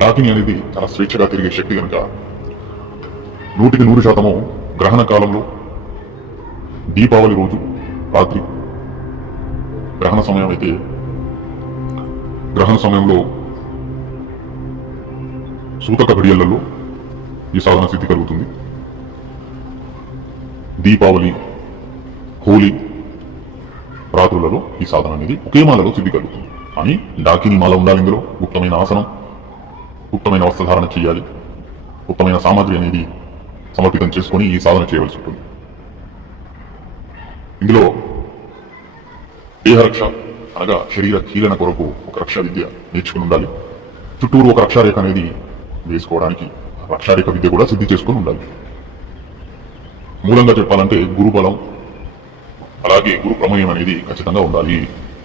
డాకిని అనేది చాలా స్వేచ్ఛగా తిరిగే శక్తి కనుక 100% గ్రహణ కాలంలో దీపావళి రోజు రాత్రి గ్రహణ సమయం అయితే గ్రహణ సమయంలో సూతక ఘడియలలో ఈ సాధన స్థితి కలుగుతుంది. దీపావళి, హోలీ రాత్రులలో ఈ సాధన అనేది ఒకే మాలలో సిద్ధి కలుగుతుంది. కానీ డాకిని మాల ఉండాలి. ఇందులో గుప్తమైన ఆసనం, గుప్తమైన వస్త్రధారణ చేయాలి. గుప్తమైన సామాగ్రి అనేది సమర్పితం చేసుకొని ఈ సాధన చేయవలసి ఉంటుంది. ఇందులో దేహరక్ష అనగా శరీర కీలన కొరకు ఒక రక్షా విద్య నేర్చుకుని ఉండాలి. చుట్టూరు ఒక రక్షారేఖ అనేది వేసుకోవడానికి రక్షారేఖ విద్య కూడా సిద్ధి చేసుకుని ఉండాలి. మూలంగా చెప్పాలంటే గురుబలం అలాగే గురు ప్రమేయం అనేది ఖచ్చితంగా ఉండాలి.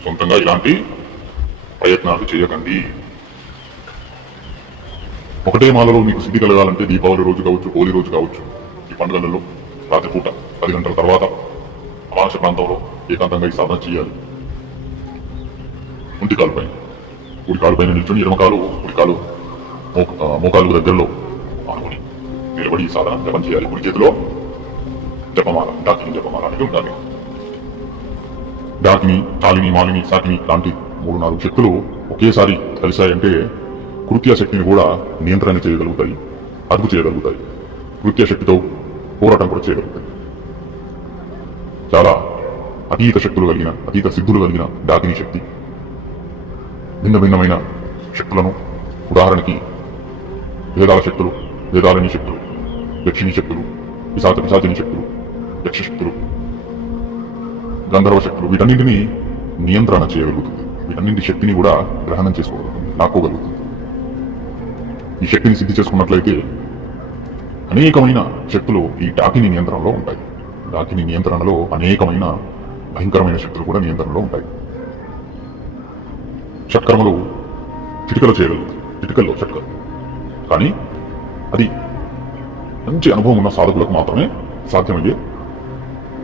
సొంతంగా ఇలాంటి ప్రయత్నాలు చేయకండి. ఒకటే మాలలో మీకు సిద్ధి కలగాలంటే దీపావళి రోజు కావచ్చు, హోలీ రోజు కావచ్చు, ఈ పండుగలలో రాత్రిపూట 10 గంటల తర్వాత అమావాస్య ప్రాంతంలో ఏకాంతంగా ఈ సాధన చేయాలి. ఒంటి కాలు పైన, కుడి కాలు పైన నిల్చొని ఎడమకాలు కుడికాలు మోకాలు దగ్గరలో ఆనుకొని నిలబడి ఈ సాధన జపం చేయాలి. కుడి చేతిలో జపమాల, డాకిని జపమాల అనేది ఉండాలి. డాకిని, తాలిని, మాలిని, సాకిని లాంటి 3-4 శక్తులు ఒకేసారి కలిశాయంటే కృత్య శక్తిని కూడా నియంత్రణ చేయగలుగుతాయి, అదుపు చేయగలుగుతాయి. కృత్య శక్తితో పోరాటం కూడా చేయగలుగుతాయి. చాలా అతీత శక్తులు కలిగిన, అతీత సిద్ధులు కలిగిన డాకిని శక్తి భిన్న భిన్నమైన శక్తులను, ఉదాహరణకి వేదాల శక్తులు, వేదాలని శక్తులు, యక్షిణి శక్తులు, పిశాచిని శక్తులు, యక్ష శక్తులు, గంధర్వ శక్తులు, వీటన్నింటినీ నియంత్రణ చేయగలుగుతుంది. వీటన్నింటి శక్తిని కూడా గ్రహణం చేసుకోగలుగుతుంది, లాక్కోగలుగుతుంది. ఈ శక్తిని సిద్ధి చేసుకున్నట్లయితే అనేకమైన శక్తులు ఈ డాకిని నియంత్రణలో ఉంటాయి. డాకిని నియంత్రణలో అనేకమైన భయంకరమైన శక్తులు కూడా నియంత్రణలో ఉంటాయి. షట్కర్మలు చిటికలో చేయగలుగుతాయి, చిటికల్లో షట్కర్మ. కానీ అది మంచి అనుభవం ఉన్న సాధకులకు మాత్రమే సాధ్యమయ్యే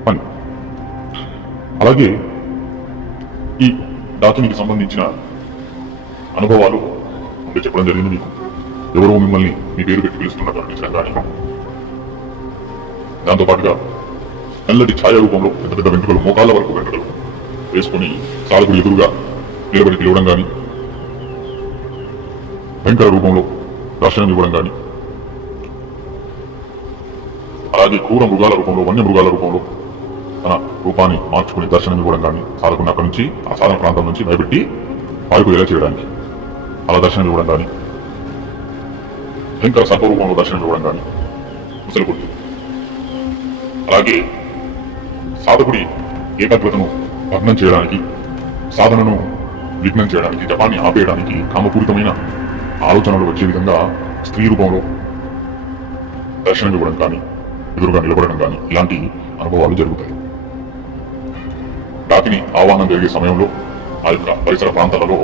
పని. అలాగే ఈ డాకినికి సంబంధించిన అనుభవాలు అంటే చెప్పడం జరిగింది మీకు. ఎవరో మిమ్మల్ని మీ పేరు పెట్టి పిలుస్తున్నట్టు అనిపించడం కానీ, దాంతోపాటుగా నల్లటి ఛాయ రూపంలో పెద్ద పెద్ద వెంట్రుకలు, మోకాళ్ళ వరకు వెంట్రుకలు వేసుకుని సాధకుడు ఎదురుగా నిలబడి పిలవడం కానీ, భయంకర రూపంలో దర్శనం ఇవ్వడం కానీ, అలాగే క్రూర మృగాల రూపంలో, వన్య మృగాల రూపంలో తన రూపాన్ని మార్చుకుని దర్శనం ఇవ్వడం కానీ, సాధకుని అక్కడి నుంచి ఆ సాధన ప్రాంతం నుంచి భయపెట్టి పారిపోయేలా చేయడానికి అలా దర్శనం ఇవ్వడం కానీ, భయంకర సర్వరూపంలో దర్శనం ఇవ్వడం కానీ ముసలిపుడు. అలాగే సాధకుడి ఏకాగ్రతను భగ్నం చేయడానికి, సాధనను విఘ్నం చేయడానికి, జపాన్ని ఆపేయడానికి కామపూరితమైన ఆలోచనలు వచ్చే విధంగా స్త్రీ రూపంలో దర్శనం ఇవ్వడం కానీ, ఎదురుగా నిలబడడం కానీ ఇలాంటి అనుభవాలు జరుగుతాయి. డాకిని ఆహ్వానం జరిగే సమయంలో ఆ యొక్క పరిసర ప్రాంతాలలో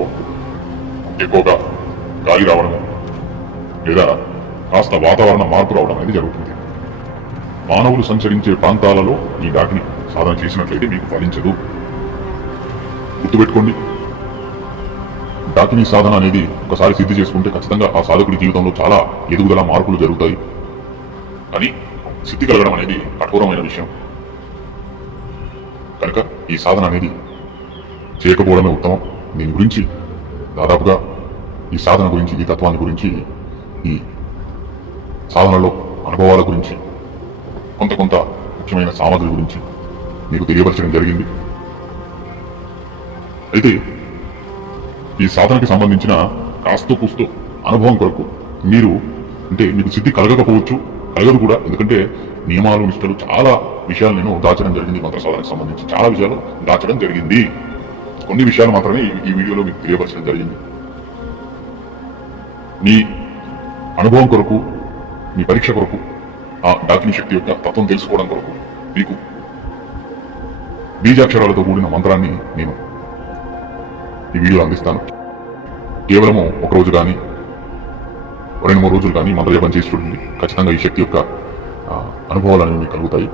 ఎక్కువగా గాలి రావడము లేదా కాస్త వాతావరణ మార్పు రావడం అనేది జరుగుతుంది. మానవులు సంచరించే ప్రాంతాలలో ఈ డాకిని సాధన చేసినట్లయితే మీకు ఫలించదు. గుర్తుపెట్టుకోండి, డాకిని సాధన అనేది ఒకసారి సిద్ధి చేసుకుంటే ఖచ్చితంగా ఆ సాధకుడి జీవితంలో చాలా ఎదుగుదల, మార్పులు జరుగుతాయి. కానీ సిద్ధి కలగడం అనేది కఠోరమైన విషయం కనుక ఈ సాధన అనేది చేయకపోవడమే ఉత్తమం. దీని గురించి దాదాపుగా ఈ సాధన గురించి, ఈ తత్వాన్ని గురించి, ఈ సాధనలో అనుభవాల గురించి, కొంత ముఖ్యమైన సామగ్రి గురించి మీకు తెలియపరచడం జరిగింది. అయితే ఈ సాధనకి సంబంధించిన కాస్తో కూస్తో అనుభవం కొరకు మీరు అంటే మీకు సిద్ధి కలగకపోవచ్చు, కలగదు కూడా. ఎందుకంటే నియమాలు, నిష్టలు, చాలా విషయాలు నేను దాచడం జరిగింది. మంత్ర సాధనకు సంబంధించి చాలా విషయాలు దాచడం జరిగింది. కొన్ని విషయాలు మాత్రమే ఈ వీడియోలో మీకు తెలియపరచడం జరిగింది. మీ అనుభవం కొరకు, మీ పరీక్ష కొరకు, ఆ డాకిని శక్తి యొక్క తత్వం తెలుసుకోవడం కొరకు మీకు బీజాక్షరాలతో కూడిన మంత్రాన్ని నేను ఈ వీడియోలో అందిస్తాను. కేవలము ఒక రోజు కానీ 2-3 రోజులు కానీ మంత్రజపం చేసి చూడండి. ఖచ్చితంగా ఈ శక్తి యొక్క అనుభవాలు అనేవి మీకు కలుగుతాయి.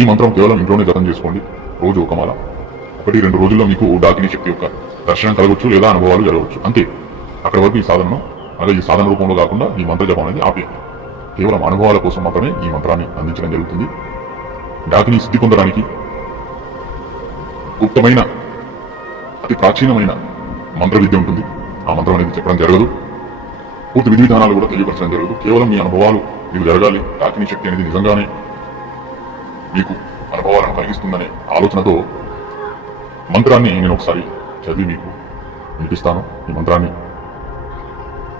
ఈ మంత్రం కేవలం ఇంట్లోనే జపం చేసుకోండి. రోజు ఒక మాల. 1-2 రోజుల్లో మీకు డాకిని శక్తి యొక్క దర్శనం కలగవచ్చు లేదా అనుభవాలు జరగవచ్చు. అంతే. అక్కడి వరకు ఈ సాధనను అలాగే ఈ సాధన రూపంలో కాకుండా ఈ మంత్ర జపం అనేది ఆపేయండి. కేవలం అనుభవాల కోసం మాత్రమే ఈ మంత్రాన్ని అందించడం జరుగుతుంది. డాకిని సిద్ధి పొందడానికి గుప్తమైన అతి ప్రాచీనమైన మంత్ర విద్య ఉంటుంది. ఆ మంత్రం అనేది చెప్పడం జరగదు. పూర్తి విధి విధానాలు కూడా తెలియపరచడం జరగదు. కేవలం మీ అనుభవాలు మీకు జరగాలి. డాకిని శక్తి అనేది నిజంగానే మీకు అనుభవాలను కలిగిస్తుందనే ఆలోచనతో మంత్రాన్ని నేను ఒకసారి చదివి మీకు వినిపిస్తాను. ఈ మంత్రాన్ని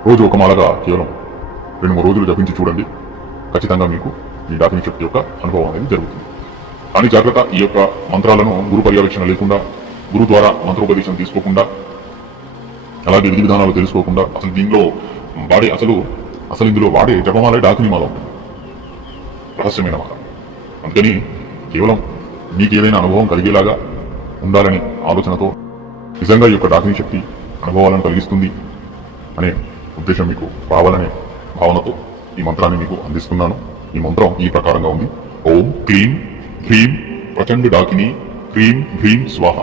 రోజు ఒక మాలగా కేవలం 2-3 రోజులు జపించి చూడండి. ఖచ్చితంగా మీకు ఈ డాకిని శక్తి యొక్క అనుభవం అనేది జరుగుతుంది. కానీ జాగ్రత్త, ఈ యొక్క మంత్రాలను గురు పర్యవేక్షణ లేకుండా, గురు ద్వారా మంత్రోపదేశం తీసుకోకుండా, అలాగే విధి విధానాలు తెలుసుకోకుండా అసలు దీనిలో వాడే అసలు ఇందులో వాడే జపమాల డాకిని మాల ఉంటుంది, రహస్యమైన మాల. అందుకని కేవలం మీకు ఏదైనా అనుభవం కలిగేలాగా ఉండాలనే ఆలోచనతో, నిజంగా ఈ యొక్క డాకిని శక్తి అనుభవాలను కలిగిస్తుంది అనే ఉద్దేశం మీకు రావాలనే భావనతో ఈ మంత్రాన్ని మీకు అందిస్తున్నాను. ఈ మంత్రం ఈ ప్రకారంగా ఉంది. ఓం క్లీం హ్రీం ప్రచండ డాకిని హ్రీం హ్రీం స్వాహ.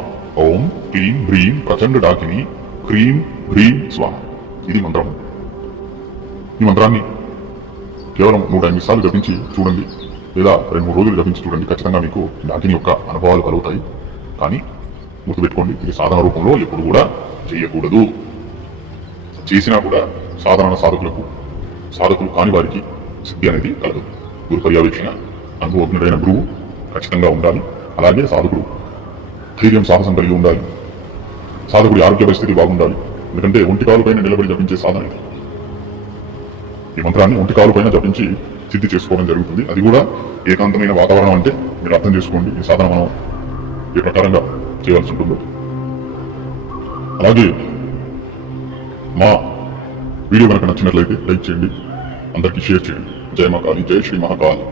ఓం క్లీం హ్రీం ప్రచండ డాకిని హ్రీం హ్రీం స్వాహ. ఇది మంత్రం. ఈ మంత్రాన్ని కేవలం 108 సార్లు జపించి చూడండి, లేదా 2-3 రోజులు జపించి చూడండి. ఖచ్చితంగా మీకు డాకిని యొక్క అనుభవాలు కలుగుతాయి. కానీ గుర్తుపెట్టుకోండి, ఇది సాధన రూపంలో ఎప్పుడు కూడా చేయకూడదు. చేసినా కూడా సాధారణ సాధకులు కాని వారికి సిద్ధి అనేది కలదు. గురు పర్యవేక్షణ, అనుభవజ్ఞుడైన గురువు ఖచ్చితంగా ఉండాలి. అలాగే సాధకుడు ధైర్యం, సాహసం కలిగి ఉండాలి. సాధకుడి ఆరోగ్య పరిస్థితి బాగుండాలి. ఎందుకంటే ఒంటికాలు పైన నిలబడి జపించే సాధన ఇది. ఈ మంత్రాన్ని ఒంటికాలు పైన జపించి సిద్ధి చేసుకోవడం జరుగుతుంది. అది కూడా ఏకాంతమైన వాతావరణం. అంటే మీరు అర్థం చేసుకోండి ఈ సాధన మనం ఏ ప్రకారంగా చేయాల్సి ఉంటుందో. అలాగే మా వీడియో కనుక నచ్చినట్లయితే లైక్ చేయండి, అందరికీ షేర్ చేయండి. జై మా కాళీ, జై శ్రీ మహాకాళి.